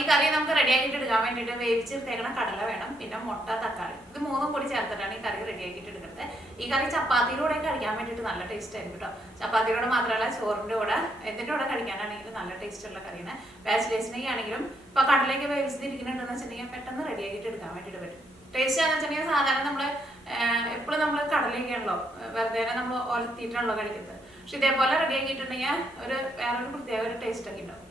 ഈ കറി നമുക്ക് റെഡിയാക്കിയിട്ട് എടുക്കാൻ വേണ്ടിയിട്ട് വേവിച്ചെടുത്തേക്കണ കടല വേണം, പിന്നെ മുട്ട, തക്കാളി, ഇത് മൂന്നും കൂടി ചേർത്തിട്ടാണ് ഈ കറി റെഡിയാക്കിയിട്ട് എടുക്കുന്നത്. ഈ കറി ചപ്പാത്തിയുടെ കഴിക്കാൻ വേണ്ടിയിട്ട് നല്ല ടേസ്റ്റ് ആയിരിക്കും കേട്ടോ. ചപ്പാത്തിയുടെ മാത്രമല്ല, ചോറിൻ്റെ കൂടെ എന്തിൻ്റെ കൂടെ കഴിക്കാനാണെങ്കിലും നല്ല ടേസ്റ്റ് ഉള്ള കറിയാണ്. ബാച്ചിലേഴ്സിനൊക്കെ ആണെങ്കിലും ഇപ്പൊ കടലേക്ക് വേവിച്ചിരിക്കുന്നുണ്ടെന്ന് വെച്ചിട്ടുണ്ടെങ്കിൽ പെട്ടെന്ന് റെഡിയാക്കിയിട്ട് എടുക്കാൻ വേണ്ടിയിട്ട് പറ്റും. ടേസ്റ്റ് ആണെന്ന് വെച്ചിട്ടുണ്ടെങ്കിൽ സാധാരണ നമ്മള് എപ്പോഴും നമ്മൾ കടലയൊക്കെയാണല്ലോ വെറുതെ നമ്മൾ ഒലത്തിയിട്ടാണല്ലോ കഴിക്കുന്നത്. പക്ഷെ ഇതേപോലെ റെഡിയാക്കിയിട്ടുണ്ടെങ്കിൽ വേറൊരു പ്രത്യേക ഒരു ടേസ്റ്റ് ഒക്കെ ഉണ്ടാവും.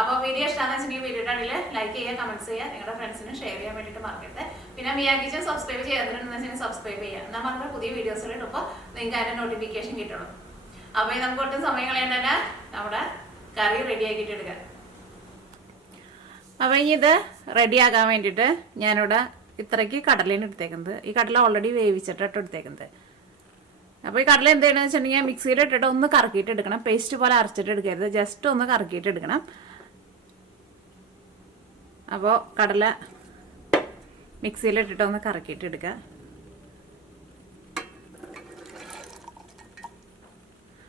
അപ്പോൾ വീഡിയോ ഇഷ്ടമാണെന്ന് വെച്ചിട്ടുണ്ടെങ്കിൽ വീഡിയോയുടെ അടിയിൽ ലൈക്ക് ചെയ്യുക, കമന്റ്സ് ചെയ്യുക, നിങ്ങളുടെ ഫ്രണ്ട്സിന് ഷെയർ ചെയ്യാൻ വേണ്ടിയിട്ട് മറക്കരുത്. പിന്നെ മിയാ കിച്ചൻ സബ്സ്ക്രൈബ് ചെയ്യാതിട്ടുണ്ടെന്ന് വെച്ചാൽ സബ്സ്ക്രൈബ് ചെയ്യുക. എന്നാൽ മാത്രമേ പുതിയ വീഡിയോസിൽ ഇടുമ്പോൾ നിങ്ങൾക്ക് അതിന്റെ നോട്ടിഫിക്കേഷൻ കിട്ടുള്ളൂ. അപ്പോൾ നമുക്ക് ഒട്ടും സമയം കളയാൻ തന്നെ നമ്മുടെ കറി റെഡിയാക്കിയിട്ട് എടുക്കാം. അപ്പോൾ ഇനി ഇത് റെഡിയാക്കാൻ വേണ്ടിയിട്ട് ഞാനിവിടെ ഇത്രയ്ക്ക് കടലയാണ് എടുത്തേക്കുന്നത്. ഈ കടല ഓൾറെഡി വേവിച്ചിട്ടാണ് എടുത്തേക്കുന്നത്. അപ്പോൾ ഈ കടല എന്ത് ചെയ്യണമെന്ന് വെച്ചിട്ടുണ്ടെങ്കിൽ മിക്സിയിൽ ഇട്ടിട്ട് ഒന്ന് കറക്കിയിട്ട് എടുക്കണം. പേസ്റ്റ് പോലെ അരച്ചിട്ട് എടുക്കരുത്, ജസ്റ്റ് ഒന്ന് കറക്കിയിട്ട് എടുക്കണം. അപ്പോൾ കടല മിക്സിയിലിട്ടിട്ട് ഒന്ന് കറക്കിയിട്ട് എടുക്കുക.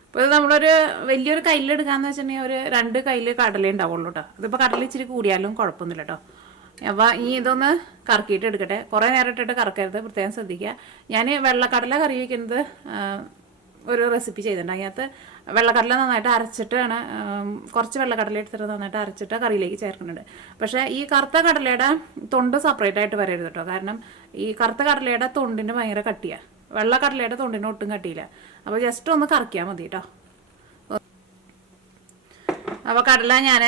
അപ്പോൾ ഇത് നമ്മളൊരു വലിയൊരു കയ്യിലെടുക്കാന്ന് വെച്ചിട്ടുണ്ടെങ്കിൽ ഒരു 2 കയ്യിൽ കടല ഉണ്ടാവുള്ളൂ കേട്ടോ. ഇതിപ്പോൾ കടല ഇച്ചിരി കൂടിയാലും കുഴപ്പമൊന്നുമില്ല കേട്ടോ. അപ്പോൾ ഈ ഇതൊന്ന് കറക്കിയിട്ട് എടുക്കട്ടെ. കുറേ നേരം ഇട്ടിട്ട് കറക്കരുത്, പ്രത്യേകം ശ്രദ്ധിക്കുക. ഞാൻ വെള്ളക്കടല കറി വയ്ക്കുന്നത് ഒരു റെസിപ്പി ചെയ്തിട്ടുണ്ട്. അതിനകത്ത് വെള്ളക്കടല നന്നായിട്ട് അരച്ചിട്ടാണ്, കുറച്ച് വെള്ളക്കടല എടുത്തിട്ട് നന്നായിട്ട് അരച്ചിട്ട് കറിയിലേക്ക് ചേർക്കുന്നുണ്ട്. പക്ഷേ ഈ കറുത്ത കടലയുടെ തൊണ്ട് സെപ്പറേറ്റ് ആയിട്ട് വരരുത് കേട്ടോ. കാരണം ഈ കറുത്ത കടലയുടെ തൊണ്ടിന് ഭയങ്കര കട്ടിയാണ്, വെള്ളക്കടലയുടെ തൊണ്ടിന് ഒട്ടും കട്ടിയില്ല. അപ്പോൾ ജസ്റ്റ് ഒന്ന് കറക്കിയാൽ മതി കേട്ടോ. അപ്പോൾ കടല ഞാൻ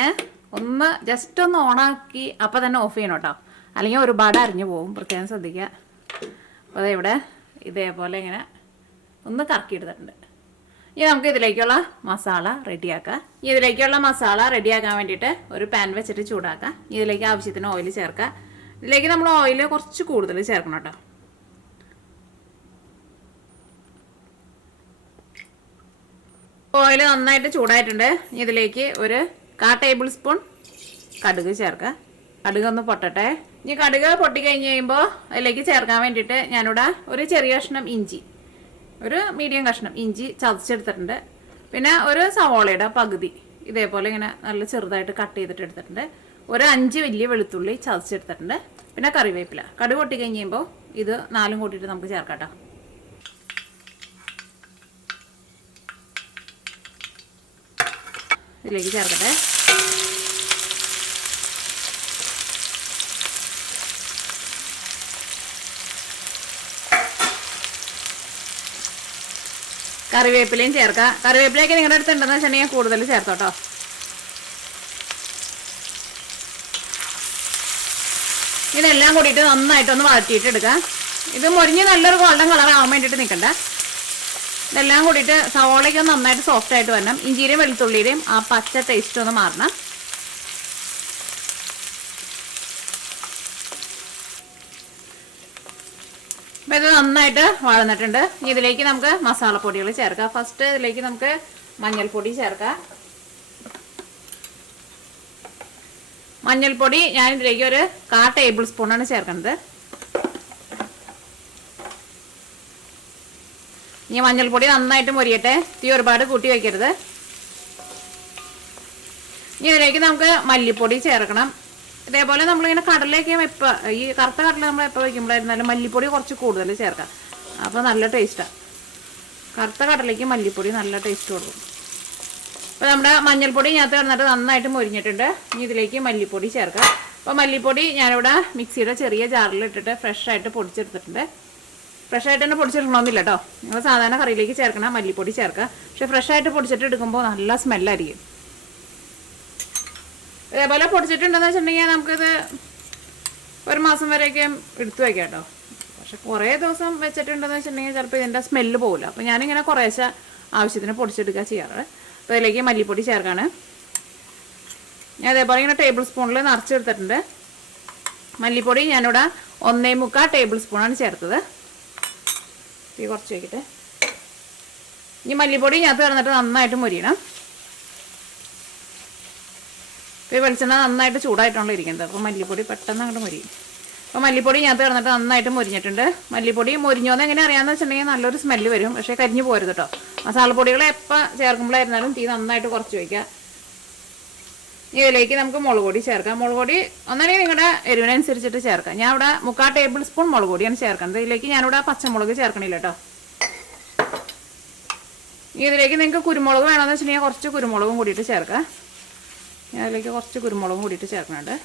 ഒന്ന് ജസ്റ്റ് ഒന്ന് ഓണാക്കി അപ്പോൾ തന്നെ ഓഫ് ചെയ്യണം കേട്ടോ, അല്ലെങ്കിൽ ഒരുപാട് അരിഞ്ഞു പോകും, പ്രത്യേകം ശ്രദ്ധിക്കുക. അപ്പോൾ അതിവിടെ ഇതേപോലെ ഇങ്ങനെ ഒന്ന് കറക്കിയെടുത്തിട്ടുണ്ട്. ഇനി നമുക്ക് ഇതിലേക്കുള്ള മസാല റെഡിയാക്കാം. ഇതിലേക്കുള്ള മസാല റെഡിയാക്കാൻ വേണ്ടിയിട്ട് ഒരു പാൻ വെച്ചിട്ട് ചൂടാക്കാം. ഇതിലേക്ക് ആവശ്യത്തിന് ഓയിൽ ചേർക്കുക. ഇതിലേക്ക് നമ്മൾ ഓയിൽ കുറച്ച് കൂടുതൽ ചേർക്കണം കേട്ടോ. ഓയിൽ നന്നായിട്ട് ചൂടായിട്ടുണ്ട്. ഇതിലേക്ക് ഒരു 1/4 ടേബിൾ സ്പൂൺ കടുക് ചേർക്കുക. കടുക് ഒന്ന് പൊട്ടട്ടെ. ഇനി കടുക് പൊട്ടിക്കഴിഞ്ഞ് കഴിയുമ്പോൾ അതിലേക്ക് ചേർക്കാൻ വേണ്ടിയിട്ട് ഞാനിവിടെ ഒരു ചെറിയ കഷ്ണം ഇഞ്ചി, ഒരു മീഡിയം കഷ്ണം ഇഞ്ചി ചതച്ചെടുത്തിട്ടുണ്ട്. പിന്നെ ഒരു സവോളയുടെ പകുതി ഇതേപോലെ ഇങ്ങനെ നല്ല ചെറുതായിട്ട് കട്ട് ചെയ്തിട്ട് എടുത്തിട്ടുണ്ട്. ഒരു 5 വലിയ വെളുത്തുള്ളി ചതച്ചെടുത്തിട്ടുണ്ട്. പിന്നെ കറിവേപ്പില. കടുക് പൊട്ടിക്കഴിഞ്ഞ് കഴിയുമ്പോൾ ഇത് 4 കൂട്ടിയിട്ട് നമുക്ക് ചേർക്കാം കേട്ടോ. ഇതിലേക്ക് ചേർക്കട്ടെ. കറിവേപ്പിലയും ചേർക്കാം. കറിവേപ്പിലയൊക്കെ നിങ്ങളുടെ അടുത്ത് ഉണ്ടെന്ന് വെച്ചിട്ടുണ്ടെങ്കിൽ കൂടുതൽ ചേർത്തോട്ടോ. ഇതെല്ലാം കൂടിയിട്ട് നന്നായിട്ടൊന്ന് വഴറ്റിയിട്ട് എടുക്കാം. ഇത് മുരിഞ്ഞ് നല്ലൊരു ഗോൾഡൻ കളർ ആവാൻ വേണ്ടിയിട്ട് നിൽക്കണ്ട. ഇതെല്ലാം കൂടിയിട്ട് സവോളയ്ക്ക് നന്നായിട്ട് സോഫ്റ്റ് ആയിട്ട് വരണം. ഇഞ്ചിയുടെയും വെളുത്തുള്ളിയുടെയും ആ പച്ച ടേസ്റ്റ് ഒന്ന് മാറണം. അപ്പോൾ ഇത് നന്നായിട്ട് വഴന്നിട്ടുണ്ട്. ഇതിലേക്ക് നമുക്ക് മസാലപ്പൊടികൾ ചേർക്കാം. ഫസ്റ്റ് ഇതിലേക്ക് നമുക്ക് മഞ്ഞൾപ്പൊടി ചേർക്കാം. മഞ്ഞൾപ്പൊടി ഞാൻ ഇതിലേക്ക് ഒരു 1/4 ടേബിൾ സ്പൂണാണ് ചേർക്കുന്നത്. ഇനി മഞ്ഞൾപ്പൊടി നന്നായിട്ട് മൊരിയട്ടെ. തീ ഒരുപാട് കൂട്ടി വയ്ക്കരുത്. ഇനി ഇതിലേക്ക് നമുക്ക് മല്ലിപ്പൊടി ചേർക്കണം. ഇതേപോലെ നമ്മളിങ്ങനെ കടലയൊക്കെ ഈ കറുത്ത കടല നമ്മൾ എപ്പോൾ വയ്ക്കുമ്പോഴായിരുന്നാലും മല്ലിപ്പൊടി കുറച്ച് കൂടുതൽ ചേർക്കാം. അപ്പോൾ നല്ല ടേസ്റ്റാണ്. കറുത്ത കടലയ്ക്ക് മല്ലിപ്പൊടി നല്ല ടേസ്റ്റ് കൊടുക്കും. അപ്പോൾ നമ്മുടെ മഞ്ഞൾപ്പൊടി ഇതിനകത്ത് കിടന്നിട്ട് നന്നായിട്ട് മൊരിഞ്ഞിട്ടുണ്ട്. ഇനി ഇതിലേക്ക് മല്ലിപ്പൊടി ചേർക്കാം. അപ്പോൾ മല്ലിപ്പൊടി ഞാനിവിടെ മിക്സിയുടെ ചെറിയ ജാറിൽ ഇട്ടിട്ട് ഫ്രഷായിട്ട് പൊടിച്ചെടുത്തിട്ടുണ്ട്. ഫ്രഷായിട്ട് തന്നെ പൊടിച്ചെടുക്കണമെന്നില്ല കേട്ടോ. നിങ്ങൾ സാധാരണ കറിയിലേക്ക് ചേർക്കണം മല്ലിപ്പൊടി ചേർക്കുക. പക്ഷേ ഫ്രഷായിട്ട് പൊടിച്ചിട്ട് എടുക്കുമ്പോൾ നല്ല സ്മെല്ലായിരിക്കും. ഇതേപോലെ പൊടിച്ചിട്ടുണ്ടെന്ന് വെച്ചിട്ടുണ്ടെങ്കിൽ നമുക്കിത് 1 മാസം വരെയൊക്കെ എടുത്തു വയ്ക്കാം കേട്ടോ. പക്ഷെ കുറേ ദിവസം വെച്ചിട്ടുണ്ടെന്ന് വെച്ചിട്ടുണ്ടെങ്കിൽ ചിലപ്പോൾ ഇതിൻ്റെ സ്മെല്ല് പോകില്ല. അപ്പോൾ ഞാനിങ്ങനെ കുറേശ്ശെ ആവശ്യത്തിന് പൊടിച്ചെടുക്കുക ചെയ്യാറ്. അപ്പോൾ ഇതിലേക്ക് മല്ലിപ്പൊടി ചേർക്കാണ്. ഞാൻ അതേപോലെ ഇങ്ങനെ ടേബിൾ സ്പൂണിൽ നിറച്ചെടുത്തിട്ടുണ്ട്. മല്ലിപ്പൊടി ഞാനിവിടെ 1.25 ടേബിൾ സ്പൂണാണ് ചേർത്തത്. ഈ കുറച്ച് വയ്ക്കട്ടെ. ഇനി മല്ലിപ്പൊടി ഇതിനകത്ത് കിടന്നിട്ട് നന്നായിട്ട് മൊരിയണം. ഈ വെളിച്ചെണ്ണ നന്നായിട്ട് ചൂടായിട്ടാണല്ലോ ഇരിക്കുന്നത്. അപ്പോൾ മല്ലിപ്പൊടി പെട്ടെന്ന് അങ്ങോട്ട് മൊരിയും. അപ്പോൾ മല്ലിപ്പൊടി ഇതിനകത്ത് കിടന്നിട്ട് നന്നായിട്ട് മൊരിഞ്ഞിട്ടുണ്ട്. മല്ലിപ്പൊടി മൊരിഞ്ഞോന്ന് എങ്ങനെ അറിയാമെന്ന് വെച്ചിട്ടുണ്ടെങ്കിൽ നല്ലൊരു സ്മെല്ല് വരും. പക്ഷേ കരിഞ്ഞു പോരുത് കേട്ടോ. മസാലപ്പൊടികൾ എപ്പോൾ ചേർക്കുമ്പോഴായിരുന്നാലും തീ നന്നായിട്ട് കുറച്ച് വയ്ക്കുക. ഇതിലേക്ക് നമുക്ക് മുളക് പൊടി ചേർക്കാം. മുളക് പൊടി ഒന്നല്ലെങ്കിൽ നിങ്ങളുടെ എരിവിനനുസരിച്ചിട്ട് ചേർക്കാം. ഞാൻ ഇവിടെ 3/4 ടേബിൾ സ്പൂൺ മുളക് പൊടിയാണ് ചേർക്കുന്നത്. ഇതിലേക്ക് ഞാനിവിടെ പച്ചമുളക് ചേർക്കണില്ല കേട്ടോ. ഇതിലേക്ക് നിങ്ങൾക്ക് കുരുമുളക് വേണമെന്ന് വെച്ചിട്ടുണ്ടെങ്കിൽ കുറച്ച് കുരുമുളകും കൂടിയിട്ട് ചേർക്കാം. ഞാൻ അതിലേക്ക് കുറച്ച് കുരുമുളകും കൂടിയിട്ട് ചേർക്കുന്നുണ്ട്.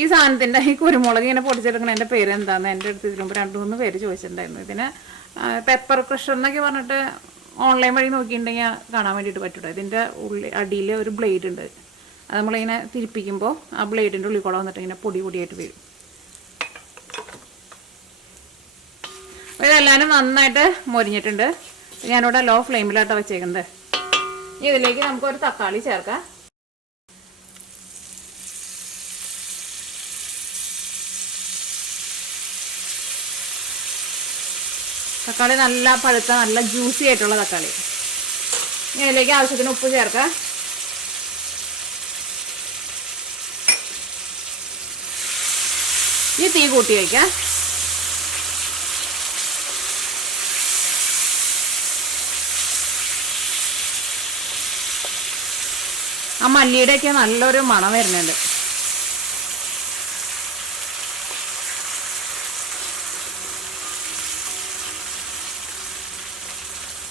ഈ സാധനത്തിൻ്റെ ഈ കുരുമുളക് ഇങ്ങനെ പൊടിച്ചെടുക്കണതിൻ്റെ പേര് എന്താണെന്ന് എൻ്റെ അടുത്ത് ഇതിന് മുമ്പ് 2-3 പേര് ചോദിച്ചിട്ടുണ്ടായിരുന്നു. ഇതിന് പെപ്പർ ക്രഷർ എന്നൊക്കെ പറഞ്ഞിട്ട് ഓൺലൈൻ വഴി നോക്കിയിട്ടുണ്ടെങ്കിൽ കാണാൻ വേണ്ടിയിട്ട് പറ്റൂട്ടോ. ഇതിൻ്റെ അടിയിൽ ഒരു ബ്ലേഡ് ഉണ്ട്. അത് നമ്മളിങ്ങനെ തിരിപ്പിക്കുമ്പോൾ ആ ബ്ലേഡിൻ്റെ ഉള്ളിൽ കൂടെ വന്നിട്ട് ഇങ്ങനെ പൊടിയായിട്ട് വരും. അപ്പോൾ ഇതെല്ലാവരും നന്നായിട്ട് മൊരിഞ്ഞിട്ടുണ്ട്. ഞാനിവിടെ ലോ ഫ്ലെയിമിലാട്ടോ വെച്ചേക്കുന്നത്. ഇതിലേക്ക് നമുക്കൊരു തക്കാളി ചേർക്കാം. തക്കാളി നല്ല പഴുത്ത നല്ല ജ്യൂസി ആയിട്ടുള്ള തക്കാളി. ഇതിലേക്ക് ആവശ്യത്തിന് ഉപ്പ് ചേർക്കാം. ഈ തീ കൂട്ടി വയ്ക്കാം. ആ മല്ലിയുടെയൊക്കെ നല്ലൊരു മണം വരുന്നുണ്ട്.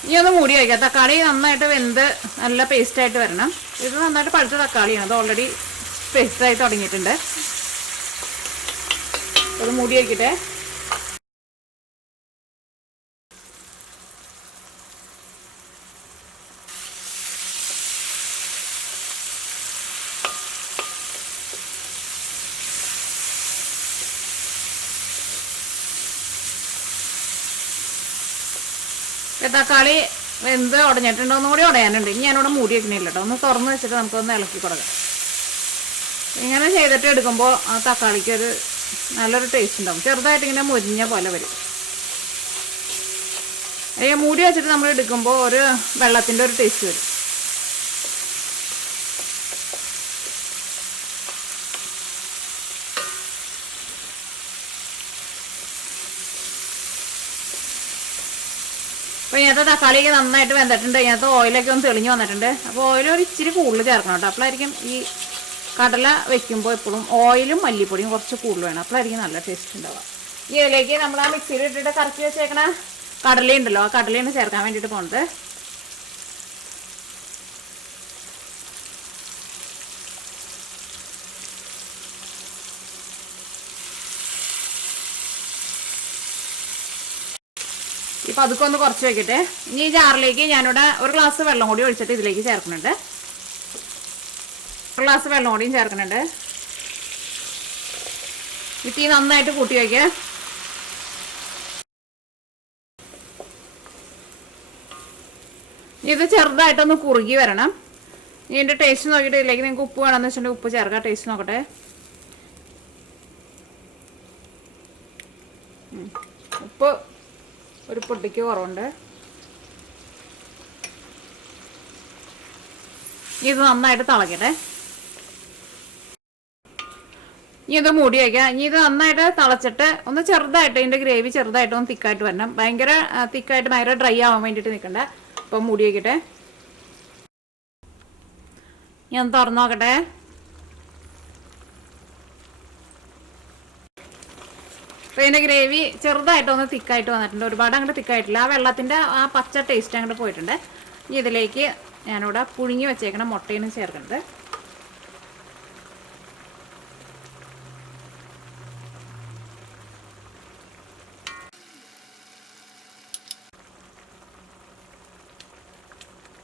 ഇനി ഒന്ന് മൂടി വയ്ക്കാം. തക്കാളി നന്നായിട്ട് വെന്ത് നല്ല പേസ്റ്റായിട്ട് വരണം. ഇത് നന്നായിട്ട് പഴുത്ത തക്കാളിയാണ്. അത് ഓൾറെഡി പേസ്റ്റായി തുടങ്ങിയിട്ടുണ്ട്. അത് മൂടി വയ്ക്കട്ടെ. തക്കാളി വെന്ത് ഉടഞ്ഞിട്ടുണ്ട്. ഒന്നും കൂടി ഉടയാനുണ്ട്. ഇനി ഞാനിവിടെ മൂടി വയ്ക്കണില്ല കേട്ടോ. ഒന്ന് തുറന്ന് വെച്ചിട്ട് നമുക്കൊന്ന് ഇളക്കി കൊടുക്കാം. ഇങ്ങനെ ചെയ്തിട്ട് എടുക്കുമ്പോൾ ആ തക്കാളിക്കൊരു നല്ലൊരു ടേസ്റ്റ് ഉണ്ടാവും. ചെറുതായിട്ട് ഇങ്ങനെ മുരിഞ്ഞ പോലെ വരും. അല്ലെങ്കിൽ മൂടി വെച്ചിട്ട് നമ്മൾ എടുക്കുമ്പോൾ ഒരു വെള്ളത്തിൻ്റെ ഒരു ടേസ്റ്റ് വരും. അപ്പോൾ ഇതിനകത്ത് തക്കാളിയൊക്കെ നന്നായിട്ട് വെന്തിട്ടുണ്ട്. ഇതിനകത്ത് ഓയിലൊക്കെ ഒന്ന് തെളിഞ്ഞ് വന്നിട്ടുണ്ട്. അപ്പോൾ ഓയിൽ ഒരു ഇച്ചിരി കൂടുതൽ ചേർക്കണം കേട്ടോ. അപ്പോഴായിരിക്കും ഈ കടല വെക്കുമ്പോൾ എപ്പോഴും ഓയിലും മല്ലിപ്പൊടിയും കുറച്ച് കൂടുതൽ വേണം. അപ്പോഴായിരിക്കും നല്ല ടേസ്റ്റ് ഉണ്ടാവുക. ഈ ഇതിലേക്ക് നമ്മൾ ആ മിക്സിയിൽ ഇട്ടിട്ട് കറക്കി വെച്ചേക്കണ കടലയുണ്ടല്ലോ, ആ കടലയാണ് ചേർക്കാൻ വേണ്ടിയിട്ട് പോകുന്നത്. ഇപ്പം അതൊക്കെ ഒന്ന് കുറച്ച് വെക്കട്ടെ. ഇനി ഈ ജാറിലേക്ക് ഞാനിവിടെ ഒരു ഗ്ലാസ് വെള്ളം കൂടി ഒഴിച്ചിട്ട് ഇതിലേക്ക് ചേർക്കുന്നുണ്ട്. ഒരു ഗ്ലാസ് വെള്ളം കൂടിയും ചേർക്കുന്നുണ്ട്. ഈ തീ നന്നായിട്ട് കൂട്ടി വയ്ക്കുക. ഇത് ചെറുതായിട്ടൊന്ന് കുറുകി വരണം. ഇതിൻ്റെ ടേസ്റ്റ് നോക്കിയിട്ട് ഇതിലേക്ക് നിങ്ങൾക്ക് ഉപ്പ് വേണമെന്ന് വെച്ചിട്ടുണ്ടെങ്കിൽ ഉപ്പ് ചേർക്കാം. ടേസ്റ്റ് നോക്കട്ടെ. ഉപ്പ് ഒരു പൊട്ടിക്ക് കുറവുണ്ട്. ഇത് നന്നായിട്ട് തിളക്കട്ടെ. ഇനി ഇത് മൂടി വയ്ക്കാം. ഇനി ഇത് നന്നായിട്ട് തിളച്ചിട്ട് ഒന്ന് ചെറുതായിട്ട് ഇതിൻ്റെ ഗ്രേവി ചെറുതായിട്ട് ഒന്ന് തിക്കായിട്ട് വരണം. ഭയങ്കര തിക്കായിട്ട് ഭയങ്കര ഡ്രൈ ആവാൻ വേണ്ടിയിട്ട് നിൽക്കണ്ട. അപ്പം മൂടി വയ്ക്കട്ടെ. ഞാൻ തുറന്നു നോക്കട്ടെ. അപ്പോൾ ഇതിൻ്റെ ഗ്രേവി ചെറുതായിട്ടൊന്ന് തിക്കായിട്ട് വന്നിട്ടുണ്ട്. ഒരുപാട് അങ്ങോട്ട് തിക്കായിട്ടില്ല. ആ വെള്ളത്തിൻ്റെ ആ പച്ച ടേസ്റ്റ് അങ്ങോട്ട് പോയിട്ടുണ്ട്. ഇനി ഇതിലേക്ക് ഞാനിവിടെ പുഴുങ്ങി വെച്ചേക്കണം മുട്ടയും ചേർക്കുന്നുണ്ട്.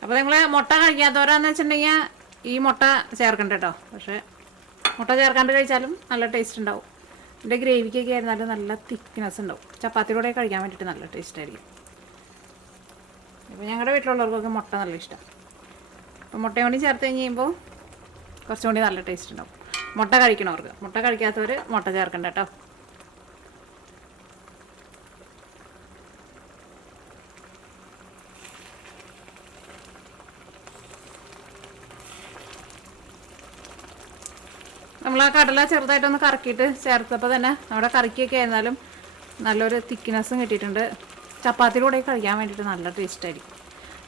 അപ്പോൾ നിങ്ങൾ മുട്ട കഴിക്കാത്തവരാന്ന് വെച്ചിട്ടുണ്ടെങ്കിൽ ഈ മുട്ട ചേർക്കണ്ട കേട്ടോ. പക്ഷേ മുട്ട ചേർക്കാണ്ട് കഴിച്ചാലും നല്ല ടേസ്റ്റ് ഉണ്ടാവും. ഇതിൻ്റെ ഗ്രേവിക്കൊക്കെ ആയിരുന്നാലും നല്ല തിക്നെസ് ഉണ്ടാവും. ചപ്പാത്തിയിലൂടെ കഴിക്കാൻ വേണ്ടിയിട്ട് നല്ല ടേസ്റ്റ് ആയിരിക്കും. അപ്പോൾ ഞങ്ങളുടെ വീട്ടിലുള്ളവർക്കൊക്കെ മുട്ട നല്ല ഇഷ്ടം. അപ്പോൾ മുട്ടയും കൂടി ചേർത്ത് കഴിയുമ്പോൾ കുറച്ചും കൂടി നല്ല ടേസ്റ്റ് ഉണ്ടാവും. മുട്ട കഴിക്കണവർക്ക്. മുട്ട കഴിക്കാത്തവർ മുട്ട ചേർക്കണ്ട കേട്ടോ. നമ്മൾ ആ കടല ചെറുതായിട്ടൊന്ന് കറക്കിയിട്ട് ചേർത്തപ്പോൾ തന്നെ നമ്മുടെ കറിക്കൊക്കെ ആയിരുന്നാലും നല്ലൊരു തിക്നെസ്സും കിട്ടിയിട്ടുണ്ട്. ചപ്പാത്തിയിലൂടെ കഴിക്കാൻ വേണ്ടിയിട്ട് നല്ല ടേസ്റ്റായിരിക്കും.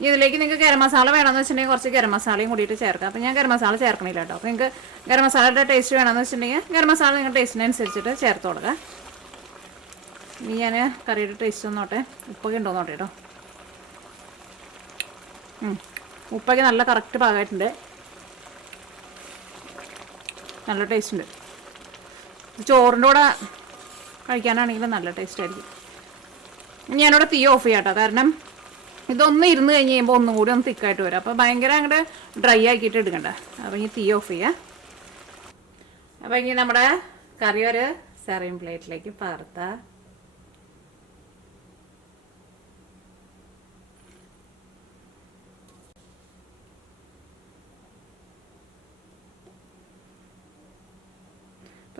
ഇതിലേക്ക് നിങ്ങൾക്ക് ഗരം മസാല വേണമെന്ന് വെച്ചിട്ടുണ്ടെങ്കിൽ കുറച്ച് ഗരം മസാലയും കൂടിയിട്ട് ചേർക്കാം. അപ്പോൾ ഞാൻ ഗരം മസാല ചേർക്കണില്ല കേട്ടോ. അപ്പോൾ നിങ്ങൾക്ക് ഗരം മസാലയുടെ ടേസ്റ്റ് വേണമെന്ന് വെച്ചിട്ടുണ്ടെങ്കിൽ ഗരം മസാല നിങ്ങളുടെ ടേസ്റ്റിനനുസരിച്ചിട്ട് ചേർത്ത് കൊടുക്കുക. ഇനി ഞാൻ കറിയുടെ ടേസ്റ്റ് ഒന്ന് നോട്ടെ, ഉപ്പൊക്കെ ഉണ്ടോ നോട്ടെ കേട്ടോ. ഉപ്പൊക്കെ നല്ല കറക്റ്റ് പാകമായിട്ടുണ്ട്, നല്ല ടേസ്റ്റ് ഉണ്ട്. ചോറിൻ്റെ കൂടെ കഴിക്കാനാണെങ്കിലും നല്ല ടേസ്റ്റ് ആയിരിക്കും. ഞാനിവിടെ തീ ഓഫ് ചെയ്യാം കേട്ടോ, കാരണം ഇതൊന്നും ഇരുന്ന് കഴിഞ്ഞ് കഴിയുമ്പോൾ ഒന്നും കൂടി ഒന്ന് തിക്കായിട്ട് വരും. അപ്പോൾ ഭയങ്കര അങ്ങോട്ട് ഡ്രൈ ആക്കിയിട്ട് എടുക്കണ്ട. അപ്പോൾ ഇനി തീ ഓഫ് ചെയ്യാം. അപ്പോൾ ഇനി നമ്മുടെ കറി ഒരു സെർവിങ് പ്ലേറ്റിലേക്ക് പകർത്താം.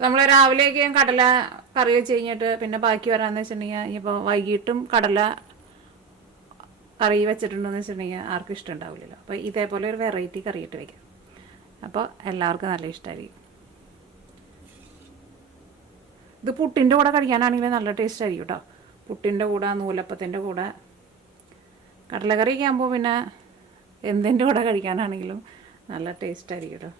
നമ്മൾ രാവിലെയൊക്കെ കടല കറി വെച്ച് കഴിഞ്ഞിട്ട് പിന്നെ ബാക്കി വരാമെന്ന് വെച്ചിട്ടുണ്ടെങ്കിൽ ഇപ്പോൾ വൈകിട്ടും കടല കറി വെച്ചിട്ടുണ്ടെന്ന് വെച്ചിട്ടുണ്ടെങ്കിൽ ആർക്കും ഇഷ്ടം ഉണ്ടാവില്ലല്ലോ. അപ്പോൾ ഇതേപോലെ ഒരു വെറൈറ്റി കറിയിട്ട് വയ്ക്കാം. അപ്പോൾ എല്ലാവർക്കും നല്ല ഇഷ്ടമായിരിക്കും. ഇത് പുട്ടിൻ്റെ കൂടെ കഴിക്കാനാണെങ്കിൽ നല്ല ടേസ്റ്റ് ആയിരിക്കും കേട്ടോ. പുട്ടിൻ്റെ കൂടെ, നൂലപ്പത്തിൻ്റെ കൂടെ, കടലക്കറിയൊക്കെ ആകുമ്പോൾ പിന്നെ എന്തിൻ്റെ കൂടെ കഴിക്കാനാണെങ്കിലും നല്ല ടേസ്റ്റ് ആയിരിക്കും കേട്ടോ.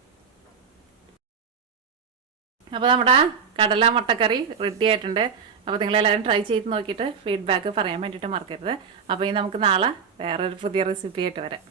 അപ്പോൾ നമ്മുടെ കടല മുട്ടക്കറി റെഡി ആയിട്ടുണ്ട്. അപ്പോൾ നിങ്ങളെല്ലാവരും ട്രൈ ചെയ്ത് നോക്കിയിട്ട് ഫീഡ്ബാക്ക് പറയാൻ വേണ്ടിയിട്ട് മറക്കരുത്. അപ്പോൾ ഇനി നമുക്ക് നാളെ വേറൊരു പുതിയ റെസിപ്പി ആയിട്ട് വരാം.